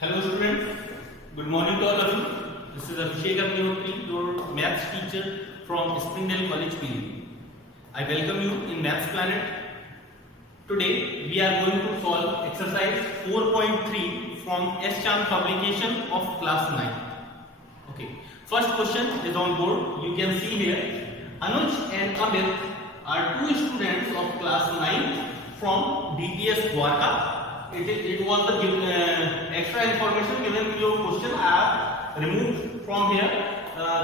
Hello students, good morning to all of you. This is Abhishek Agnihotri, your maths teacher from Springdale College, PU. I welcome you in Maths Planet. Today we are going to solve exercise 4.3 from S-Chand publication of class 9. Okay, first question is on board. You can see here, Anuj and Amit are two students of class 9 from DPS Dwarka. It was the extra information given to your question. I have removed from here.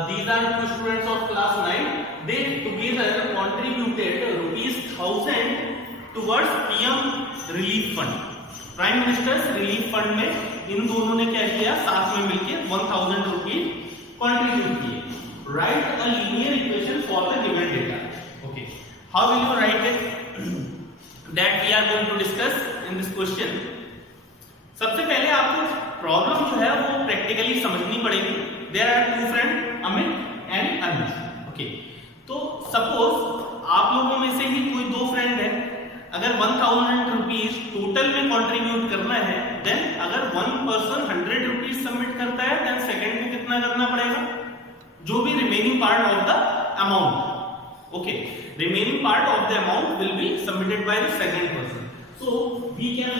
These are two students of class 9. They together contributed ₹1000 towards PM Relief Fund. Prime ministers relief fund में इन दोनों ने क्या किया, साथ में मिलकर 1000 rupees contribute किए. Write a linear equation for the given data. Okay, how will you write it? That we are going to discuss in this question. सबसे पहले आपको प्रॉब्लम जो है वो प्रैक्टिकली समझनी पड़ेगी. There are two friend, Amit and Anuj. Okay, तो suppose आप लोगों में से ही कोई दो फ्रेंड है. अगर 1000 रुपीज टोटल में कंट्रीब्यूट करना है, देन अगर वन पर्सन 100 रुपीज सबमिट करता है, देन सेकंड को कितना करना पड़ेगा? जो भी remaining part of the amount. Okay, remaining part of the amount will be submitted by the second person. So we can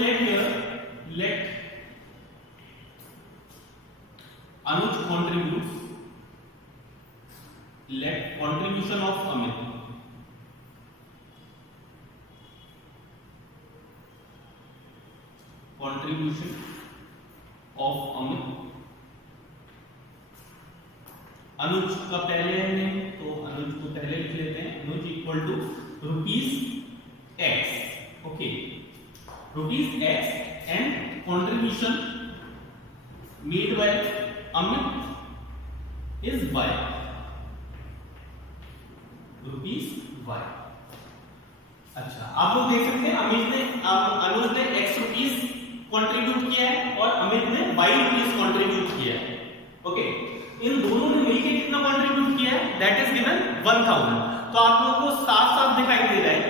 let Anuj contributes, let contribution of Amit अनुज का पहले है तो अनुज को पहले लिख लेते हैं. Anuj equal to ₹x. Okay, ₹x and contribution made by Amit is y. ₹y. अच्छा, आप लोग देख सकते हैं अनुज ने x रुपीस कंट्रीब्यूट किया है और अमित ने y रुपीस कंट्रीब्यूट किया है. ओके, इन दोनों ने मिलकर कितना कंट्रीब्यूट किया है? That is given 1000. तो आप लोगों को साफ साफ दिखाई दे रहा है,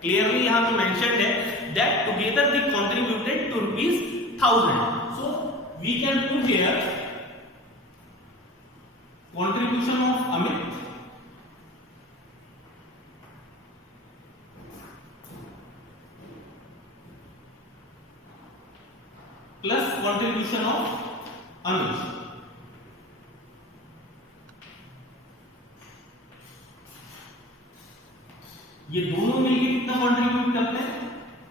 क्लियरली यहां पे मेंशन्ड है that together they contributed to ₹1000. So we can put here contribution of Amit plus contribution of Anuj. ये दोनों मिलकर कितना कंट्रीब्यूट करते हैं?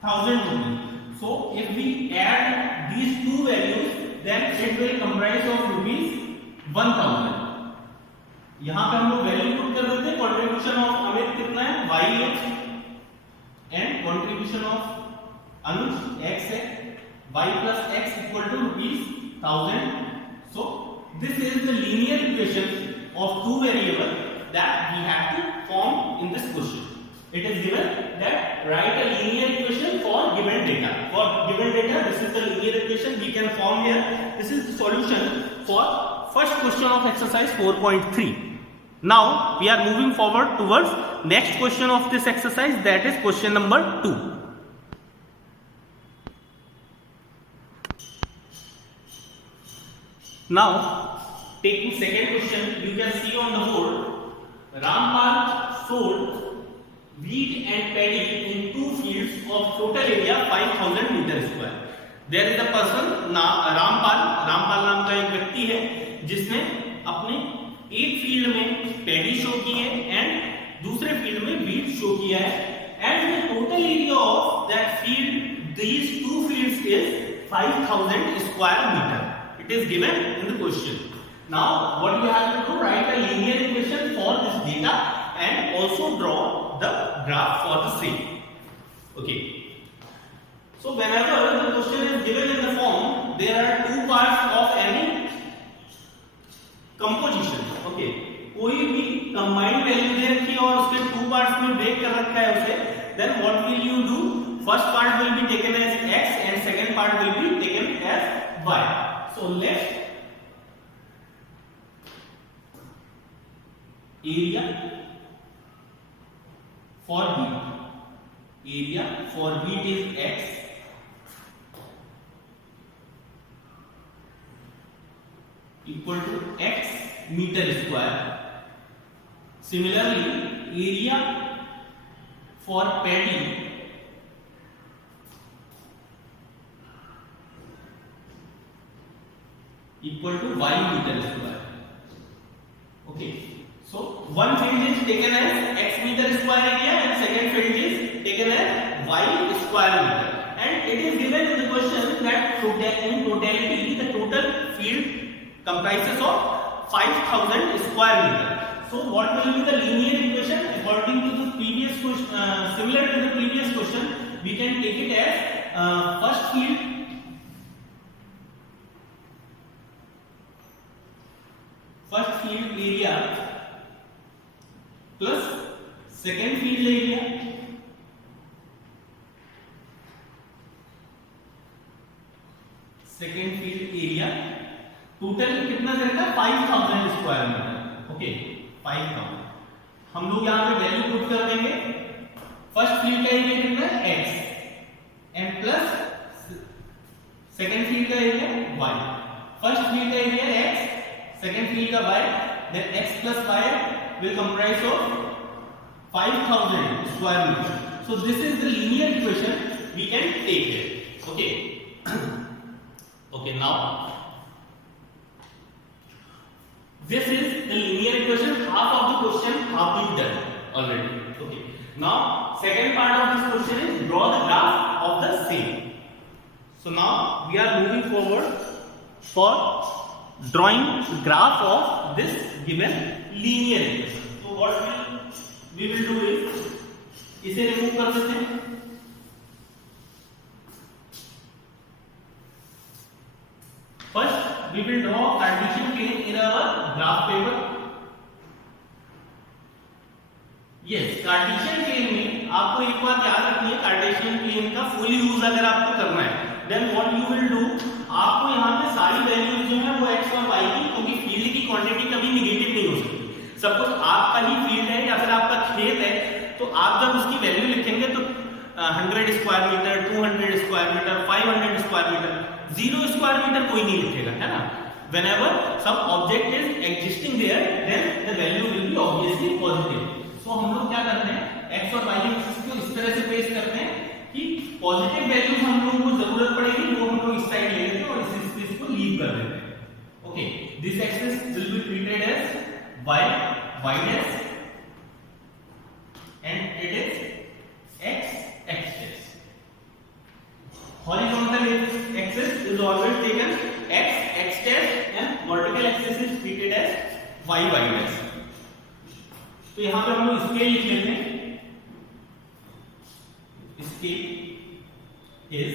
1000 rupees. So if we add these two values, then it will comprise of ₹1000. यहां पे हम लोग वैल्यू पुट कर देते हैं. कंट्रीब्यूशन ऑफ अमित कितना है? y है, and contribution of Anuj x है. y plus x equal to ₹1000. So this is the linear equation of two variables that we have to form in this question. It is given that write a linear equation for given data. For given data, this is the linear equation we can form here. This is the solution for first question of exercise 4.3. Now we are moving forward towards next question of this exercise, that is question number 2. Now taking second question, you can see on the board, Rampal sold wheat and paddy in two fields of total area 5000 meter square. There is a person Rampal नाम का एक व्यक्ति है जिसने अपने एक field में paddy show की है एंड दूसरे फील्ड में व्हीट शो किया है, and the total area of that field, these two fields is 5000 square meter. It is given in the question. Now what you have to do, write a linear equation for this data and also draw the graph for the same. Okay, so whenever the question is given in the form, there are two parts of any composition. Okay, कोई भी combined value दे रखी है और उसके two parts में break कर रखा है उसे, then what will you do? First part will be taken as x and second part will be taken as y. So let area for wheat is x equal to x meter square. Similarly, area for paddy equal to y meter square. Okay, so one field is taken as x meter square area and second field is taken as y square meter, and it is given in the question that in totality the total field comprises of 5000 square meter. So what will be the linear equation according to the previous question? Similar to the previous question, we can take it as first field area plus second field area total कितना रहेगा 5000 square metre. Okay 5000 हम लोग यहाँ पे value put कर देंगे. First field का area कितना है x and plus second field का एरिया y. फर्स्ट फील्ड का एरिया x, second field का y, then x plus y will comprise of 5000 square meter. So this is the linear equation we can take it. Okay. Okay, now this is the linear equation. Half of the question have been done already. Okay. Now second part of this question is draw the graph of the same. So now we are moving forward for drawing graph of this given linear equation. So what we will do is इसे remove कर देते हैं. First we will draw Cartesian plane in our graph paper. Yes, Cartesian plane में आपको एक बात याद रखनी है. Cartesian plane का फुल यूज अगर आपको करना है, then what you will do, आपको यहाँ पे सारी वैल्यूज जो है वो x और y की, क्योंकि फील्ड की क्वांटिटी कभी नेगेटिव नहीं हो सकती. सपोज आपका ही फील्ड है या फिर आपका खेत है, तो आप जब उसकी वैल्यू लिखेंगे तो 100 square metre, 200 square metre, 500 square metre, 0 square metre कोई नहीं लिखेगा, है ना. Whenever some object is existing there, then the value will be obviously positive. So हम लोग क्या करते हैं, x और y एक्सिस को इस तरह से प्लेस करते हैं कि पॉजिटिव वैल्यूज हम लोगों को जरूरत पड़ेगी वो हम लोग इस साइड ले लेते हैं और इस एक्सिस को लीव कर देते हैं. Okay, this axis will be treated as y dash and it is x dash. Horizontal axis is always taken x dash and vertical axis is treated as y dash. तो यहां पे हम लोग scale लिख लेते हैं. स्केल इज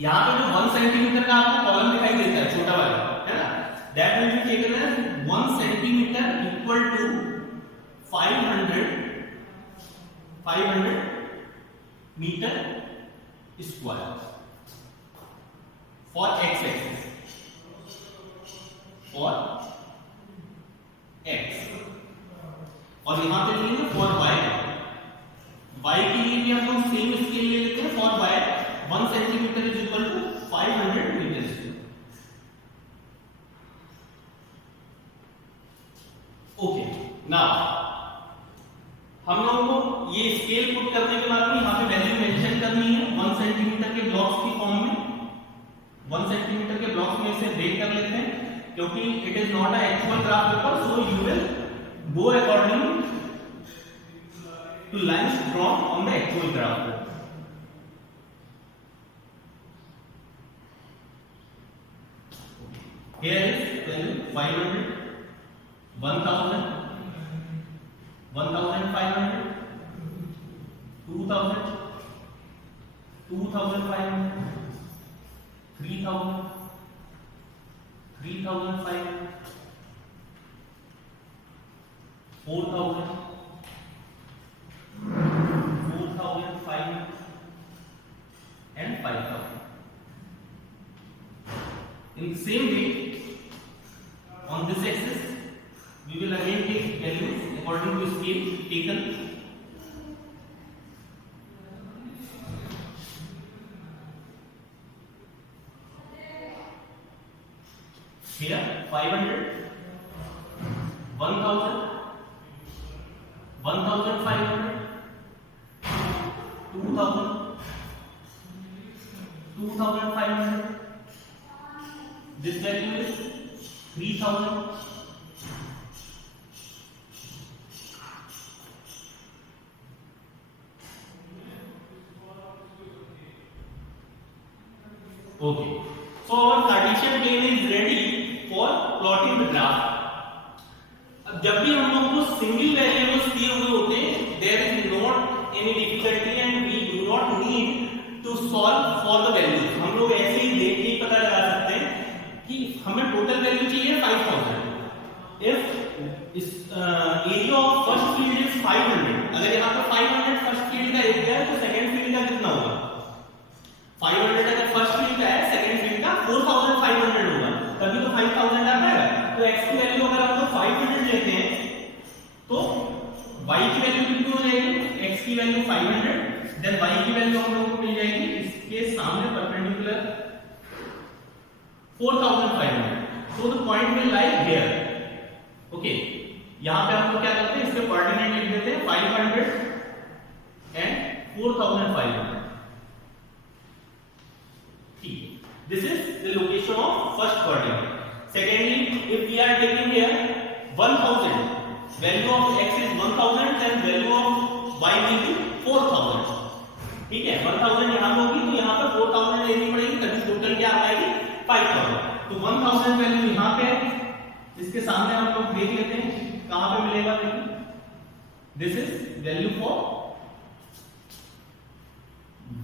यहां पे जो 1 सेंटीमीटर का आपको कॉलम दिखाई देता है छोटा वाला, है ना, that will be taken as 1 centimeter equal to 500 meter square for x axis, for x, और यहां पे लेंगे for y के लिए भी हम लोग सेम स्केल ले लेते हैं. for y 1 centimetre is equal to 500 metre square. Okay, now हम लोगों को ये स्केल पुट करने के बाद में यहाँ पे वैल्यू मेंशन करनी है 1 सेंटीमीटर के ब्लॉक्स की फॉर्म में. 1 सेंटीमीटर के ब्लॉक्स में इसे ब्रेक कर लेते हैं क्योंकि it is not a actual graph paper, so you will go according two lines drawn on the actual graph paper. Here is value 500, 1000, 1500, 2000, 2500, 3000, 3500, 4000, 4500 and 5000. In the same way, on this axis we will again take values according to scale taken. here 500, 1000, 1500, 2000, 2500. This value is 3000. Okay, so our Cartesian plane is ready for plotting the graph. अब जब भी हम लोग को single variables दिए हुए होते हैं, there is not any difficulty and we do not need to solve for the values. हम लोग ऐसे ही देख के पता लगा सकते हैं कि हमें टोटल वैल्यू चाहिए 5000. If इस area of first field is 500, अगर यहाँ पर 500 फर्स्ट फील्ड का एरिया है तो सेकंड फील्ड का कितना होगा? 500 अगर फर्स्ट फील्ड का है, सेकंड फील्ड का 4500 होगा, तभी तो 5000 आ पाएगा. तो x की वैल्यू अगर हम लोग 500 लेते हैं तो y की वैल्यू कितनी हो जाएगी? x की वैल्यू 500, देन y की वैल्यू हम लोगों को मिल जाएगी इसके सामने perpendicular 4500. So the point will lie here. Okay, यहां पे हम लोग क्या करते हैं, इसके कोऑर्डिनेट लिख देते हैं 500 and 4500. This is the location of first coordinate. Secondly, if we are taking here 1000, value of x is 1000 and value of y will be 4000. ठीक है, 1000 यहां होगी तो यहां पर 4000 लेनी पड़ेगी, तभी टोटल क्या आ पाएगी 5000. तो 1000 वैल्यू यहां पे है, इसके सामने हम लोग देख लेते हैं कहां पे मिलेगा. This is value for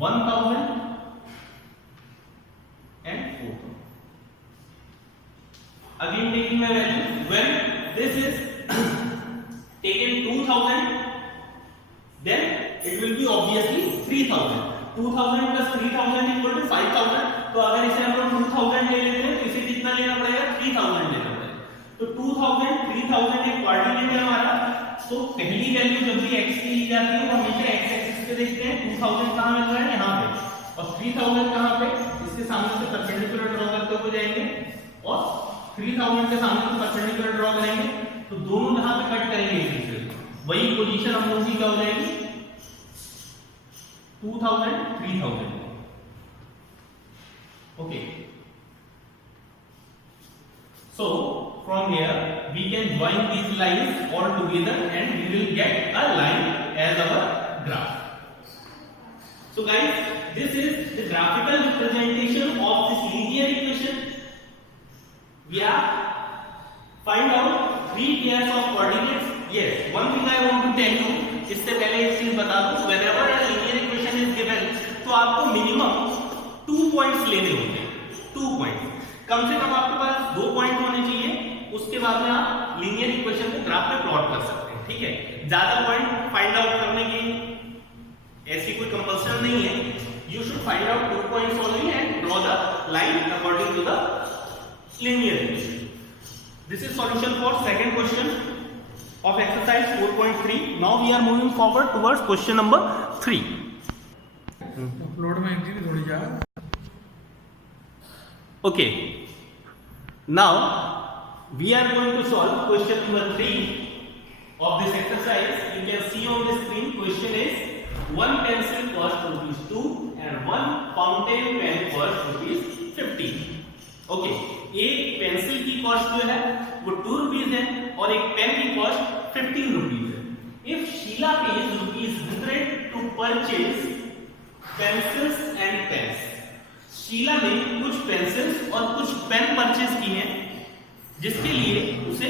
1000 and 4000. Again taking my value, when this is taken 2000, then it will be obviously 3000. 2000 plus 3000 equal to 5000. तो अगर इसे हम लोग 2000 ले लेते हैं तो इसे कितना लेना पड़ेगा? 3000 लेना पड़ेगा. तो 2000 3000 एक कोऑर्डिनेट है हमारा. तो पहली वैल्यू जब भी x की ली जाती है तो हमेशा x एक्सिस पे देखते हैं 2000 कहां मिल रहा है, यहां पे, और 3000 कहां पे, इसके सामने से परपेंडिकुलर ड्रॉ करते हुए जाएंगे और 3000 के सामने से परपेंडिकुलर ड्रॉ करेंगे. तो दोनों यहां पे कट करेंगे एक दूसरे से, वही पोजीशन हम लोग की क्या हो जाएगी 2000 3000. Okay, so from here we can join these lines all together and we will get a line as our graph. So guys, this is the graphical representation of this linear equation. We have find out three pairs of coordinates. Yes, one thing I want to tell you, इससे पहले एक चीज बता दूं, whenever a linear equation is given, तो आपको minimum 2 points लेने होंगे. 2 points, कम से कम आपके पास 2 पॉइंट होने चाहिए. उसके बाद में आप लीनियर इक्वेशन को ग्राफ पे प्लॉट कर सकते हैं. ठीक है, ज्यादा पॉइंट फाइंड आउट करने की ऐसी कोई कंपल्सन नहीं है. You should find out 2 points only and draw the line according to the linear equation. This is solution for second question of exercise 4.3. Now we are moving forward towards question number 3. Upload में हिंदी भी थोड़ी जा. Okay, now we are going to solve question number 3 of this exercise. You can see on the screen, question is one pencil cost ₹2 and one fountain pen cost ₹50. Okay, एक pencil की cost जो है वो ₹2 है और एक pen की cost ₹15 है. If Sheela pays ₹100 to purchase pencils and pens, Sheela ने कुछ पेंसिल्स और कुछ पेन परचेज की हैं, जिसके लिए उसे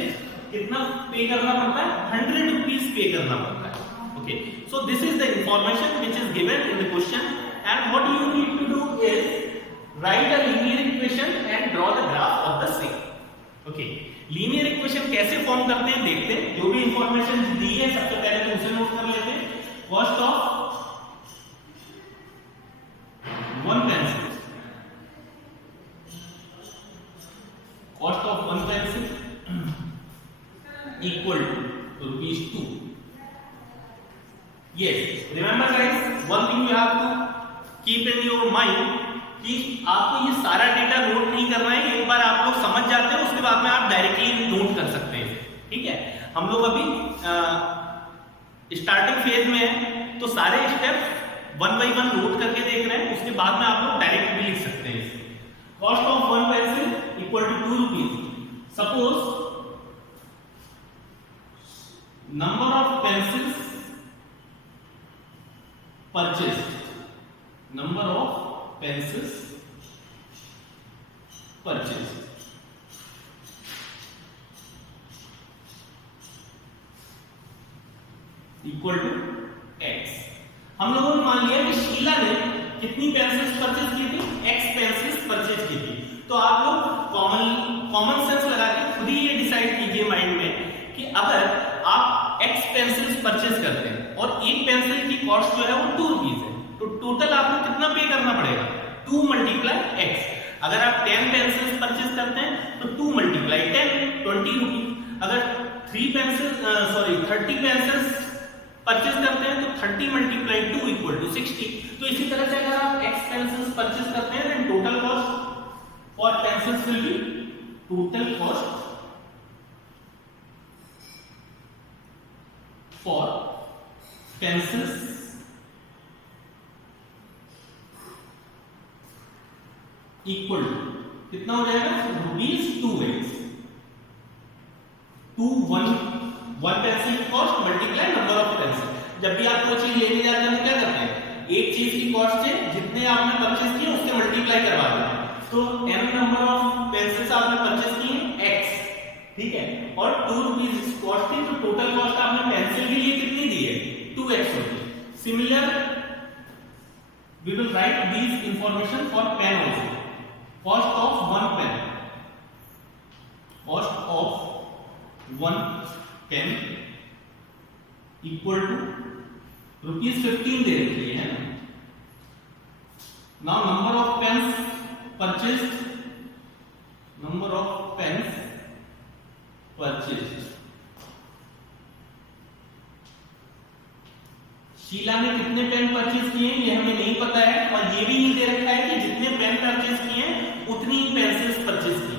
कितना पे करना पड़ता है? ₹100 पे करना पड़ता है. Okay, so this is the information which is given in the question, and what you need to do is write a linear equation and draw the graph of the same. Okay, linear equation कैसे form करते हैं देखते हैं. जो भी information दी है सबसे पहले तो उसे नोट कर लेते हैं. Cost of one pencil, cost of one pencil equal to ₹2. Yes, remember guys, one thing you have to keep in your mind कि आपको ये सारा डेटा नोट नहीं करना है, एक बार आप लोग समझ जाते हैं उसके बाद में आप डायरेक्टली नोट कर सकते हैं। ठीक है, हम लोग अभी स्टार्टिंग फेज में है तो सारे step one by one note करके देख रहे हैं, उसके बाद में आप लोग डायरेक्ट भी लिख सकते हैं। Cost of one pencil equal to 2 rupees. Suppose number of pencils purchased, number of pencils purchased equal to x। हम लोगों ने मान लिया कि शीला ने कितनी पेंसिल्स परचेज की थी, x पेंसिल्स परचेज की थी। तो आप लोग कॉमन सेंस लगा के खुद ही ये डिसाइड कीजिए माइंड में कि अगर आप x पेंसिल्स परचेज करते हैं और एक पेंसिल की कॉस्ट जो है वो 2 रुपीज है, तो टोटल आपको कितना पे करना पड़ेगा, 2 × x। अगर आप 10 पेंसिल्स परचेज करते हैं तो 2 × 10 20 रुपीज। अगर 30 पेंसिल्स परचेज करते हैं तो 30 × 2 इक्वल टू 60। तो इसी तरह से अगर आप x पेंसिल्स परचेज करते हैं then total cost for pencils will be total cost for pencils equal to कितना हो जाएगा, ₹2x। 1 पेंसिल की cost multiply number of pencil. जब भी आप कोई चीज लेने जाते हैं तो क्या करते हैं, एक चीज की कॉस्ट से जितने आपने परचेज किए उससे मल्टीप्लाई करवा देते हैं। तो n नंबर ऑफ पेंसिल्स आपने परचेज किए x, ठीक है, और 2 रुपीज कॉस्ट थी, तो टोटल कॉस्ट आपने पेंसिल के लिए कितनी दी है, 2x होगी। Similar we will write these information for pen also। cost of 1 pen, cost of 1 pen equal to ₹15 दे रखी है ना। now number of pens purchased, number of pens purchased, Sheila ने कितने पेन परचेज किए हैं ये हमें नहीं पता है, और ये भी नहीं दे रखा है कि जितने पेन परचेज किए हैं उतनी ही पेंसिल्स परचेज की।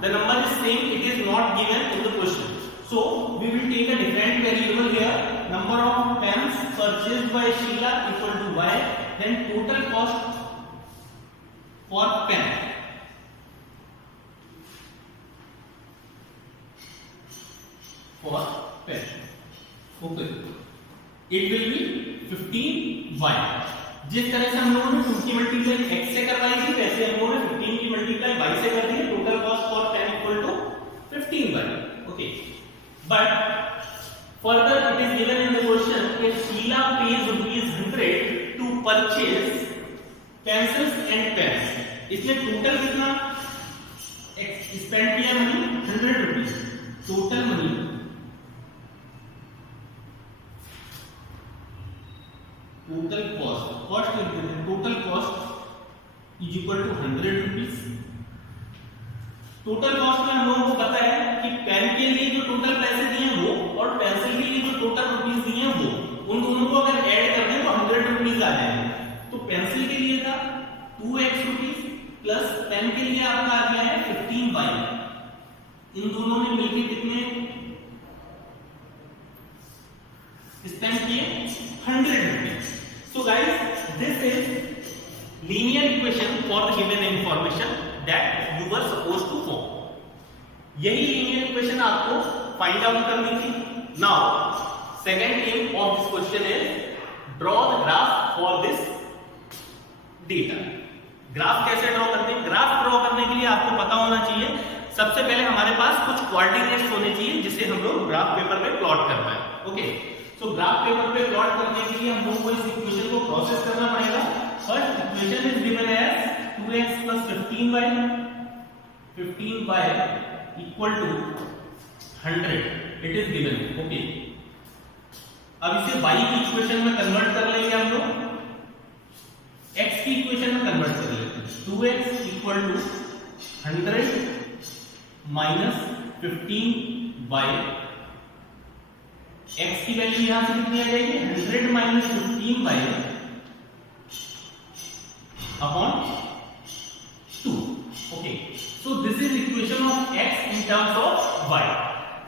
The number is same, it is not given in the question, so we will take a different variable here. Number of pens purchased by Sheela equal to y, then total cost for pen okay, it will be 15y। जिस तरह से हम लोगों ने 2 की multiply x से करवाई थी वैसे हम लोगों ने 15 की मल्टीप्लाई y से कर दी है। Total cost for pen equal to 15y। Okay, but further it is given in the question कि Sheela pays ₹100 to purchase pencils and pens. इसने टोटल कितना स्पेंड किया money, 100 rupees. Total money total cost total cost is equal to 100 rupees. Total cost में हम लोगों को पता है कि पेन के लिए जो टोटल पैसे दिए हैं वो और पेंसिल के लिए जो टोटल रुपीज दिए हैं वो, उन दोनों को अगर ऐड कर दें तो 100 रुपीज आ जाएंगे। तो पेंसिल के लिए था 2x रुपीज प्लस पेन के लिए आपका आ गया है 15y। इन दोनों ने मिलकर कितने स्पेंड किए, 100 rupees. So guys, this is linear equation for the given information that you were supposed to form. यही linear equation आपको find out करनी थी। Now, second aim of this question is draw the graph for this data। Graph कैसे draw करते हैं? Graph draw करने के लिए आपको पता होना चाहिए, सबसे पहले हमारे पास कुछ कोऑर्डिनेट्स होने चाहिए जिसे हम लोग ग्राफ पेपर पे प्लॉट कर पाए। ओके, सो ग्राफ पेपर पे प्लॉट करने के लिए हम लोगों को इस इक्वेशन को प्रोसेस करना पड़ेगा। First equation is given as 2x + 15y, 15y equal to 100, it is given. Okay, अब इसे y की इक्वेशन में कन्वर्ट कर लेंगे हम लोग, x की इक्वेशन में कन्वर्ट कर लेते हैं। 2x equal to 100 minus 15y, x की वैल्यू यहां से कितनी आ जाएगी, 100 minus 15y upon this is equation of x in terms of y।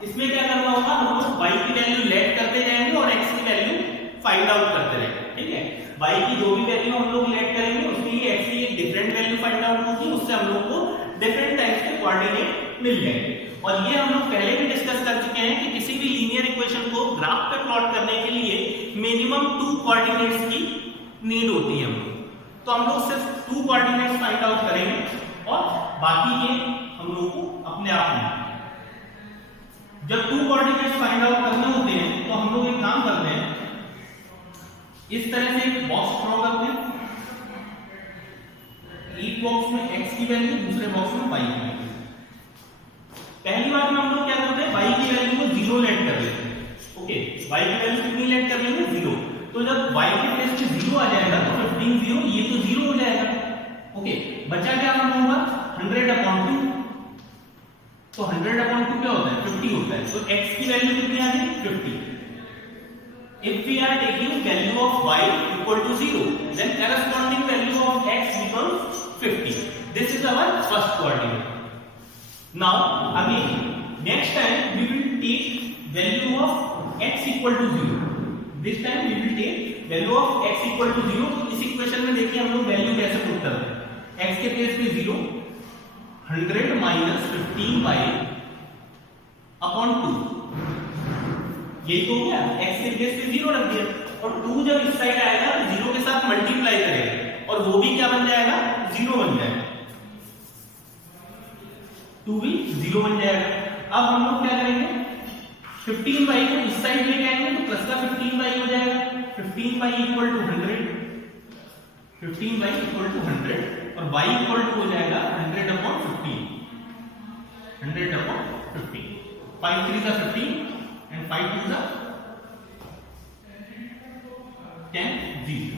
इसमें क्या करना होगा, हम लोग y की वैल्यू लेट करते जाएंगे और x की वैल्यू फाइंड आउट करते रहेंगे। ठीक है, y की जो भी वैल्यू हम लोग लेट करेंगे उसके लिए x की एक डिफरेंट वैल्यू फाइंड आउट होगी, उससे हम लोग को डिफरेंट टाइप्स के कोऑर्डिनेट मिल जाएंगे। और ये हम लोग पहले भी डिस्कस कर चुके हैं कि किसी भी लीनियर इक्वेशन को ग्राफ पे प्लॉट करने के लिए मिनिमम 2 कोऑर्डिनेट्स की नीड होती है हम लोग। तो हम लोग सिर्फ 2 कोऑर्डिनेट्स फाइंड आउट करेंगे और बाकी के हम लोग को अपने आप मिलेंगे। जब 2 कोऑर्डिनेट्स फाइंड आउट करने होते हैं तो हम लोग एक काम करते हैं, इस तरह से एक बॉक्स ड्रॉ करते हैं। एक बॉक्स में x की वैल्यू, दूसरे बॉक्स में y की वैल्यू। पहली बार में हम लोग क्या करते हैं, y की वैल्यू को 0 लेट कर लेते हैं। ओके, y की वैल्यू कितनी लेट कर लेंगे, 0। तो जब y के प्लेस पे 0 आ जाएगा तो 15 0, ये तो 0 हो जाएगा। ओके, बचा क्या हम होगा 100/2। तो 100/2 क्या होता है, 50 होता है। तो x की वैल्यू कितनी आ गई, 50। If we are taking value of y equal to 0, then corresponding value of x becomes 50. This is our first coordinate. Now again, next time we will take value of x equal to 0. This time we will take value of x equal to 0. इस equation में देखिए हम लोग value कैसे put करते हैं। x के place पे 0, 100 minus 15y upon 2। यही तो हो गया, x के प्लेस पे 0 रख दिया और 2 जब इस साइड आएगा तो 0 के साथ मल्टीप्लाई करेगा और वो भी क्या बन जाएगा, 0 बन जाएगा। 2 भी 0 बन जाएगा। अब हम लोग क्या करेंगे, 15y को इस साइड लेके आएंगे तो प्लस का 15y हो जाएगा। 15y equal to 100, 15y equal to 100 और y इक्वल टू हो जाएगा 100/15, 100/15। 5 3 का 15 and 5 2 का 10, 0।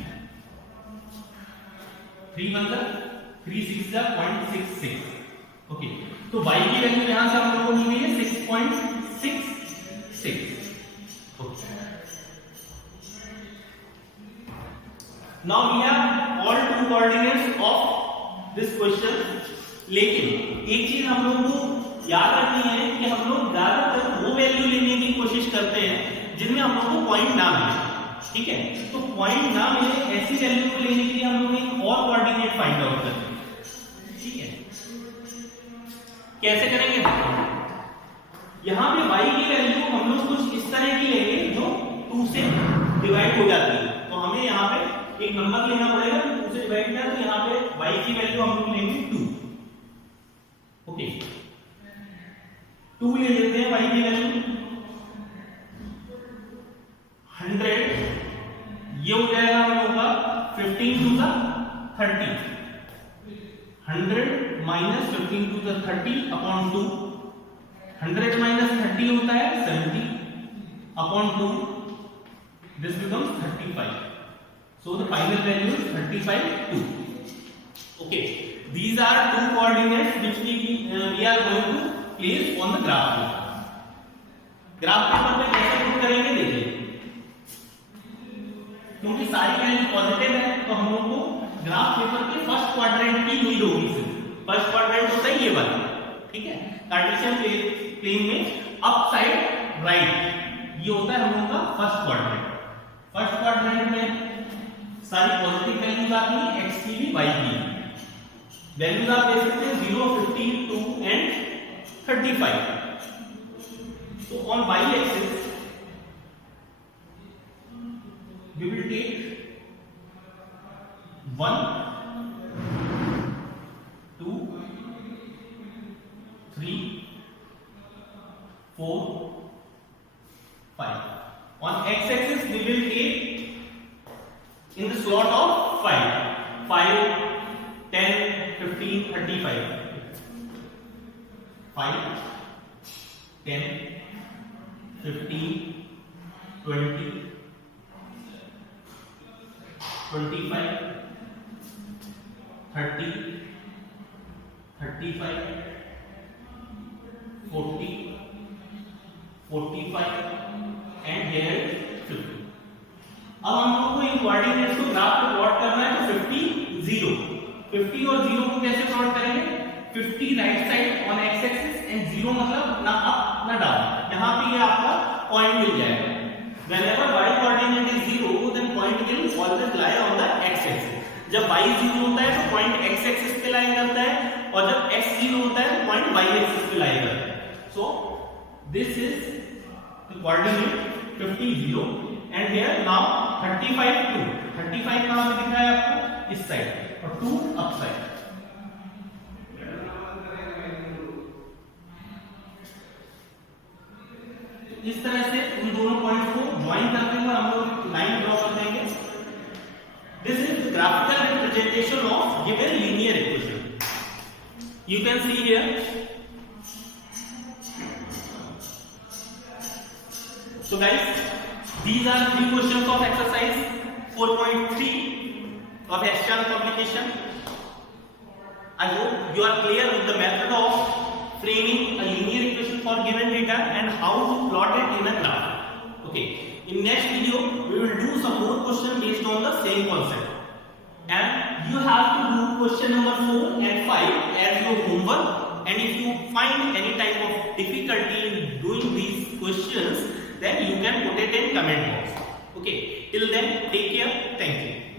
3 1 का 3 6 का 0.66। ओके, तो y की वैल्यू यहां से हम लोगों को मिली है 6.66। Okay, now we have all 2 coordinates of this question. लेकिन एक चीज हम लोगों को याद रखनी है कि हम लोग ज्यादातर वो वैल्यू लेने की कोशिश करते हैं जिनमें हम लोग को पॉइंट ना मिले। ठीक है, तो पॉइंट ना मिले ऐसी वैल्यू को लेने के लिए हम लोग एक और कोऑर्डिनेट फाइंड आउट करते हैं। ठीक है, कैसे करेंगे, यहां पे y की वैल्यू हम लोग कुछ इस तरह की लेंगे जो 2 से डिवाइड हो जाती है। तो हमें यहाँ पे एक नंबर लेना पड़ेगा जो 2 से डिवाइड किया, तो यहाँ पे y की वैल्यू हम लोग लेंगे 2। ओके, 2 ले लेते हैं y की वैल्यू 100, ये हो जाएगा हम लोग का 15 2 का 30। 100 minus 15 to the 30 upon 2। 100 minus 30 होता है 70 upon 2। This becomes 35. So the final value is 35 2। Okay, these are 2 coordinates which we are going to place on the graph paper। Graph paper में कैसे पुट करेंगे देखिए, क्योंकि सारी वैल्यू पॉजिटिव है तो हम लोग को ग्राफ पेपर के फर्स्ट क्वाड्रेंट की नीड होगी। सिर्फ फर्स्ट क्वाड्रेंट होता है ये वाला। ठीक है, कार्टेशियन प्लेन में अप साइड राइट, ये होता है हम लोगों का फर्स्ट क्वाड्रेंट। फर्स्ट क्वाड्रेंट में सारी पॉजिटिव वैल्यूज आती हैं, x की भी y की भी। वैल्यूज आप देख सकते हैं 0 15 2 एंड 35। तो on y axis we will take 1 2 3 4 5। On x axis we will take in the slot of 5 5 10 15 35। 5 10 15 20 25 30 35 40 45 and here 50। अब हम लोगों को इन कोऑर्डिनेट्स को ग्राफ पे प्लॉट करना है तो 50 0 50 और 0 को कैसे प्लॉट करेंगे, 50 right side on x axis and 0 मतलब ना अप ना डाउन। यहाँ पे ये आपका पॉइंट मिल जाएगा। Whenever y coordinate is 0, then point will always lie on the x axis. जब y 0 होता है तो पॉइंट x axis पे lie करता है, और जब x 0 होता है तो पॉइंट y axis पे lie करता है। So this is the coordinate 50 0 and here now 35 2. 35 कहाँ पे दिख रहा है आपको? इस साइड और 2 अप साइड। इस तरह से उन दोनों पॉइंट्स को ज्वाइन करते हुए हम लोग लाइन ड्रॉ कर देंगे। This is the graphical representation of given linear equation. You can see here, so guys, these are 3 questions of exercise 4.3 of Ashcan publication. I hope you are clear with the method of framing a linear equation for given data and how to plot it in a graph. Okay, in next video we will do some more questions based on the same concept, and you have to do question number 4 and 5 as your homework. And if you find any type of difficulty in doing these questions, then you can put it in comment box. Okay, till then, take care. Thank you.